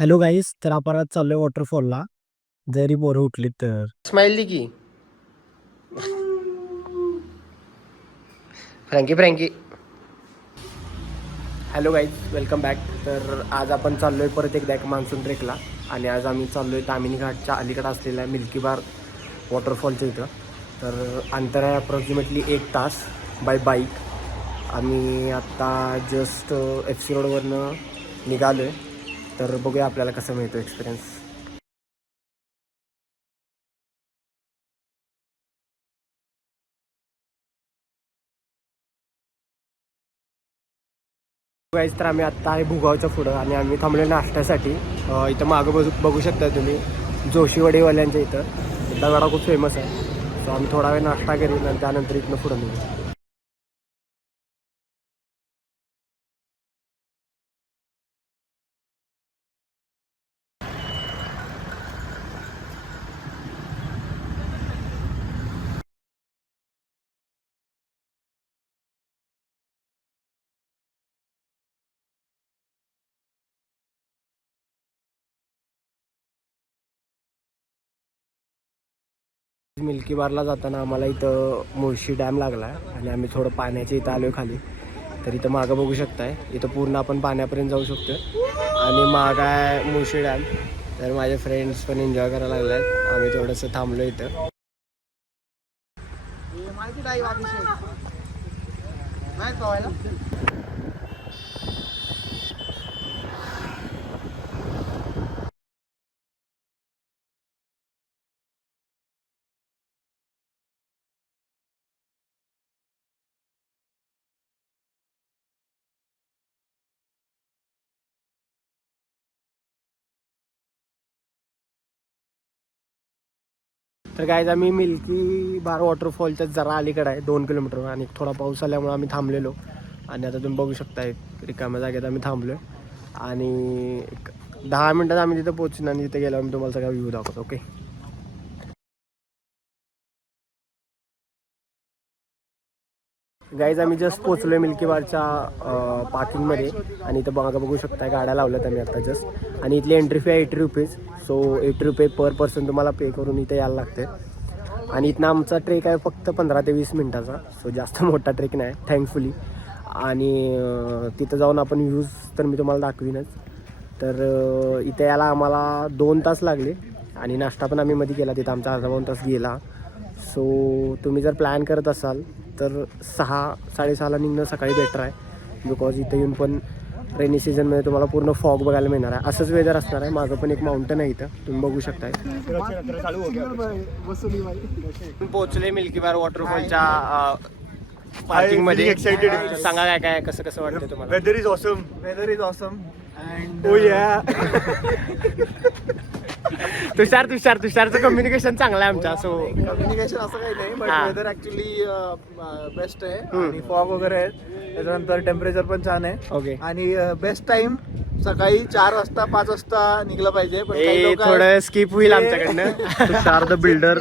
Hello गाईस, तर आपण आज चाललोय वॉटरफॉलला. जरी पोरं उठली तर. स्माइल दी की Frankie Frankie. Hello guys, welcome back. तर आज आपण चाललो आहे परत एकदा एक मान्सून ट्रेकला. आणि आज आम्ही चाललो आहे तामिनी घाटच्या अलीकडे असलेल्या मिल्की बार वॉटरफॉलच्या इथं. तर अंतर आहे अप्रॉक्सिमेटली 1 तास बाय बाईक. आम्ही आत्ता जस्ट FC रोडवरनं निघालो आहे. तर बघूया आपल्याला कसं मिळतो एक्सपिरियन्स. गाईज, तर आम्ही आत्ता आहे भुगावच्या पुढं आणि आम्ही थांबलो नाश्त्यासाठी. इथं मागं बघू शकता तुम्ही जोशीवडेवाल्यांच्या इथं दगडा खूप फेमस आहे. सो आम्ही थोडा वेळ नाश्ता करीन आणि त्यानंतर इथनं पुढं निघू. मिल्की बारला जाताना आम्हाला इथं मुळशी डॅम लागला आहे आणि आम्ही थोडं पाण्याच्या इथं आलो आहे खाली. तर इथं मागं बघू शकताय, इथं पूर्ण आपण पाण्यापर्यंत जाऊ शकतो. आणि मागं आहे मुळशी डॅम. तर माझे फ्रेंड्स पण एन्जॉय करायला लागले आहेत. आम्ही थोडंसं थांबलो इथं. माहिती नाही तर काय, आम्ही मिल्की बार वॉटरफॉलच्या जरा अलीकडे आहे 2 किलोमीटर. आणि थोडा पाऊस आल्यामुळे आम्ही थांबलेलो. आणि आता तुम्ही बघू शकता रिकाम्या जागेत आम्ही थांबलो आहे. आणि एक 10 मिनटात आम्ही तिथं पोहोचून आणि तिथे गेल्यावर मी तुम्हाला सगळा व्ह्यू दाखवतो. ओके गाईज, आम्ही जस्ट पोचलो आहे मिल्की बारच्या पार्किंगमध्ये. आणि इथं बघू शकता गाड्या लावल्यात आम्ही आता जस्ट. आणि इथली एंट्री फी आहे 80 रुपीज. सो 80 रुपये पर पर्सन तुम्हाला पे करून इथे यायला लागते. आणि इथनं आमचा ट्रेक आहे फक्त 15 ते 20 मिनटाचा. सो जास्त मोठा ट्रेक नाही थँकफुली. आणि तिथं जाऊन आपण व्ह्यूज तर मी तुम्हाला दाखवीनच. तर इथे यायला आम्हाला 2 तास लागले. आणि नाश्ता पण आम्ही मध्ये केला, तिथं आमचा अर्धा 2 तास गेला. सो तुम्ही जर प्लॅन करत असाल तर 6-6:30ला निघणं सकाळी बेटर आहे. बिकॉज इथं येऊन पण रेनी सीझनमध्ये तुम्हाला पूर्ण फॉग बघायला मिळणार आहे. असंच वेदर असणार आहे. मागं पण एक माउंटन आहे इथं, तुम्ही बघू शकताय. पोहोचले मिल्की बार वॉटरफॉलच्या पार्किंग मध्ये. एक्साइटेड. सांगा काय काय कसं कसं वाटतं तुम्हाला. Weather is awesome. Weather is awesome. And oh yeah. तुषारचं कम्युनिकेशन चांगलं आहे आमच्या. सो कम्युनिकेशन असं काही नाही, बट हा. वेदर ऍक्च्युली बेस्ट आहे. आणि फॉग वगैरे आहे. त्याच्यानंतर टेम्परेचर पण छान आहे. ओके. आणि बेस्ट टाइम सकाळी 4 वाजता 5 वाजता निघलं पाहिजे. पण काही लोक थोडं स्किप होईल आमच्याकडनं. तुषार द बिल्डर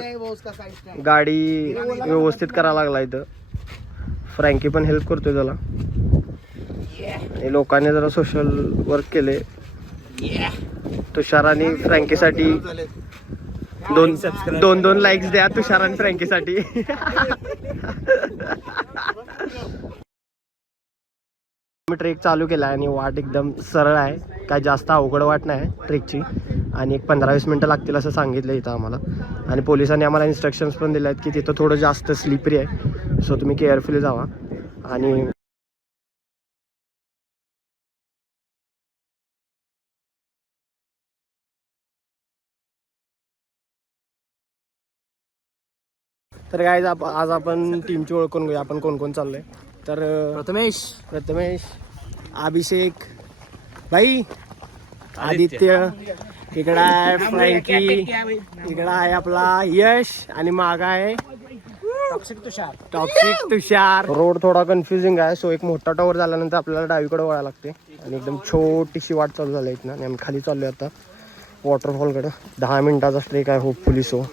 गाडी व्यवस्थित करायला लागला इथं. फ्रँकी पण हेल्प करतोय त्याला. लोकांनी जरा सोशल वर्क केले. तुषार आणि फ्रँकीसाठी दोन लाईक्स द्या तुषार आणि फ्रँकीसाठी. मी ट्रेक चालू केला आणि वाट एकदम सरळ आहे. काय जास्त अवघड वाट नाही ट्रेकची. आणि एक 15-20 मिनटं लागतील असं सांगितलं इथं आम्हाला. आणि पोलिसांनी आम्हाला इन्स्ट्रक्शन्स पण दिले आहेत की तिथं थोडं जास्त स्लिपरी आहे. सो तुम्ही केअरफुली जावा. आणि तर काय, आज आपण टीमची ओळख करून घेऊया. आपण कोण कोण चाललोय. तर प्रथमेश, अभिषेक भाई, आदित्य, इकडं आहे फ्रँकी, इकडं आहे आपला यश आणि माग आहे टॉक्सिक तुषार. रोड थोडा कन्फ्युजिंग आहे. सो एक मोठा टॉवर झाल्यानंतर आपल्याला डावीकडे वळायला लागते. आणि एकदम छोटीशी वाट चालू झाली इथनं. आणि आम्ही खाली चाललोय आता वॉटरफॉलकडं. 10 मिनिटाचा ट्रेक आहे होपफुली. सो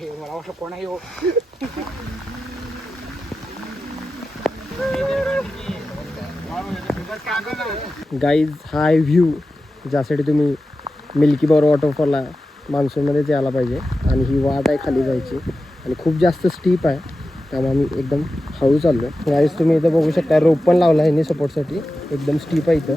मला वाटलं कोण आहे हो. गाईज हा आहे व्ह्यू ज्यासाठी तुम्ही मिल्की बार वॉटरफॉलला मान्सूनमध्येच यायला पाहिजे. आणि ही वाट आहे खाली जायची आणि खूप जास्त स्टीप आहे, त्यामुळे आम्ही एकदम हळू चाललो आहे. गाईज तुम्ही इथं बघू शकता रोप पण लावला आहे सपोर्टसाठी, एकदम स्टीप आहे इथं.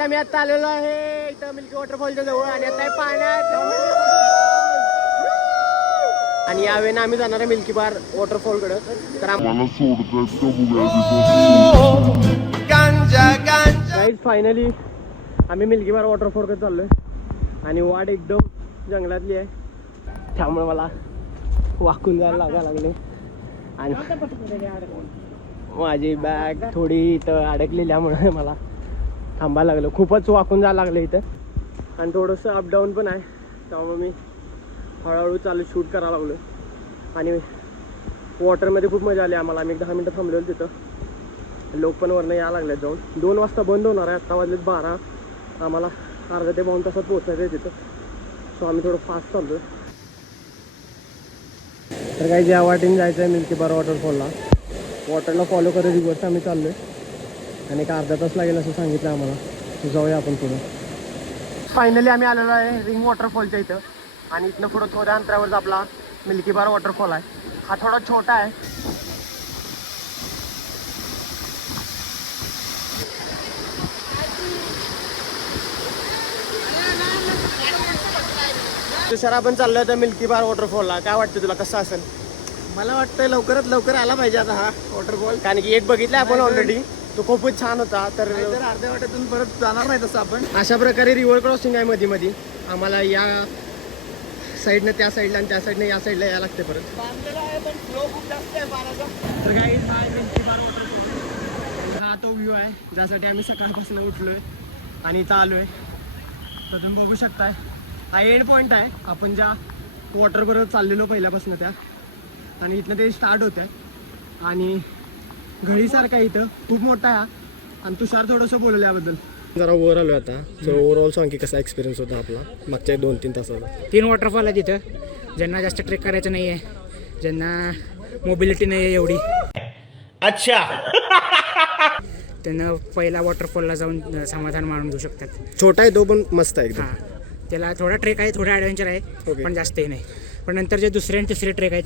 आम्ही आता आलेलो आहे इथं मिल्की वॉटरफॉलच्या जवळ आणि आता पाण्यात आणि यावेळेला आम्ही जाणार आहे मिल्की बार वॉटरफॉलकडे. तर फायनली आम्ही मिल्की बार वॉटरफॉलकडे चाललोय आणि वाट एकदम जंगलातली आहे, त्यामुळे मला वाकून जायला लागले आणि माझी बॅग थोडी इथं अडकलेल्यामुळे मला थांबायला लागलं. खूपच वाकून जायला लागलं इथं आणि थोडंसं अपडाऊन पण आहे, त्यामुळे मी हळूहळू चालू शूट करायला लागलो. आणि वॉटरमध्ये खूप मजा आली आम्हाला. आम्ही 10 मिनटं थांबलेलो तिथं, लोक पण वरनं यायला लागलेत जाऊन. 2 वाजता बंद होणार आहे, आत्ता वाजलेत 12. आम्हाला अर्धा ते 2 तासात पोहोचायचं आहे तिथं, सो आम्ही थोडं फास्ट चाललो आहे. तर काही ज्या वाटेने जायचं आहे मिल्की बार वॉटरफॉलला, वॉटरला फॉलो करत रिव्हर्स आम्ही चाललो आहे आणि एक अर्धा तास लागेल असं सांगितलं आम्हाला. जाऊया आपण पुढं. फायनली आम्ही आलेलो आहे रिंग वॉटरफॉलच्या इथं आणि इथनं पुढं थोड्या अंतरावरच आपला मिल्की बार वॉटरफॉल आहे. हा थोडा छोटा आहे. सर आपण चाललोय तर मिल्की बार वॉटरफॉलला. काय वाटतं तुला, कसं असेल? मला वाटतं लवकरात लवकर आला पाहिजे आता हा वॉटरफॉल, कारण की एक बघितलाय आपण ऑलरेडी, तो खूपच छान होता. तर अर्ध्या वाट्यातून परत जाणार नाही तसं आपण. अशा प्रकारे रिव्हर क्रॉसिंग आहे मध्ये मध्ये. आम्हाला या साईडनं त्या साईडला आणि त्या साईडनं या साईडला यायला लागते परत. तर काही हा मिल्की बार वॉटरफॉल, हा तो व्ह्यू आहे ज्यासाठी आम्ही सकाळपासून उठलोय आणि इथं आलोय. तर तुम्ही बघू शकताय हा एंड पॉईंट आहे, आपण ज्या वॉटर बरोबर चाललेलो पहिल्यापासून त्या, आणि इथनं ते स्टार्ट होत आहे. आणि घडीसारखा इथं खूप मोठा आहे आणि तुषार थोडंसं बोललं याबद्दल. जरा ओव्हर आलो आता, सो ओव्हरऑल सांग की कसा एक्सपिरियन्स होता आपला मागच्या 2-3 तासाचा. 3 वॉटरफॉल आहे तिथं. ज्यांना जास्त ट्रेक करायचं नाही आहे, ज्यांना मोबिलिटी नाही आहे एवढी, अच्छा, त्यांना पहिला वॉटरफॉलला जाऊन समाधान मानून घेऊ शकतात. छोटा आहे तो पण मस्त आहे एकदम. हां, त्याला थोडा ट्रेक आहे, थोडा ॲडव्हेंचर आहे, पण जास्तही नाही. पण नंतर जे दुसरे आणि तिसरे ट्रेक आहेत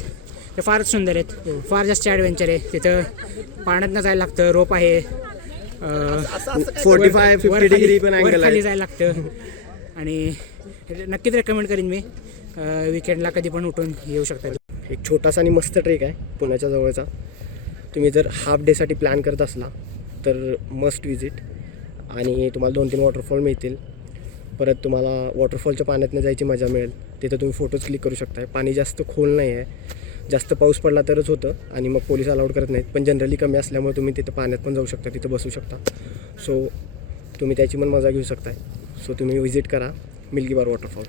ते फारच सुंदर आहेत, फार जास्त ॲडव्हेंचर आहे. तिथं पाण्यातनं जायला लागतं, रोप आहे, 45-50 डिग्री पण अँगल खाली आहे. जायला लागतं. आणि नक्कीच रेकमेंड करीन मी, विकेंडला कधी पण उठून येऊ शकता. एक छोटासा आणि मस्त ट्रेक आहे पुण्याच्या जवळचा. तुम्ही जर हाफ डेसाठी प्लॅन करत असला तर मस्ट विजिट. आणि तुम्हाला 2-3 वॉटरफॉल मिळतील. परत तुम्हाला वॉटरफॉलच्या पाण्यातनं जायची मजा मिळेल. तिथं तुम्ही फोटोज क्लिक करू शकता. पाणी जास्त खोल नाही आहे, जास्त पाऊस पडला तरच होतं आणि मग पोलीस अलाउड करत नाहीत, पण जनरली कमी असल्यामुळे तुम्ही तिथं पाण्यात पण जाऊ शकता, तिथं बसू शकता. सो तुम्ही त्याची पण मजा घेऊ शकताय. सो तुम्ही विजिट करा मिल्की बार वॉटरफॉल.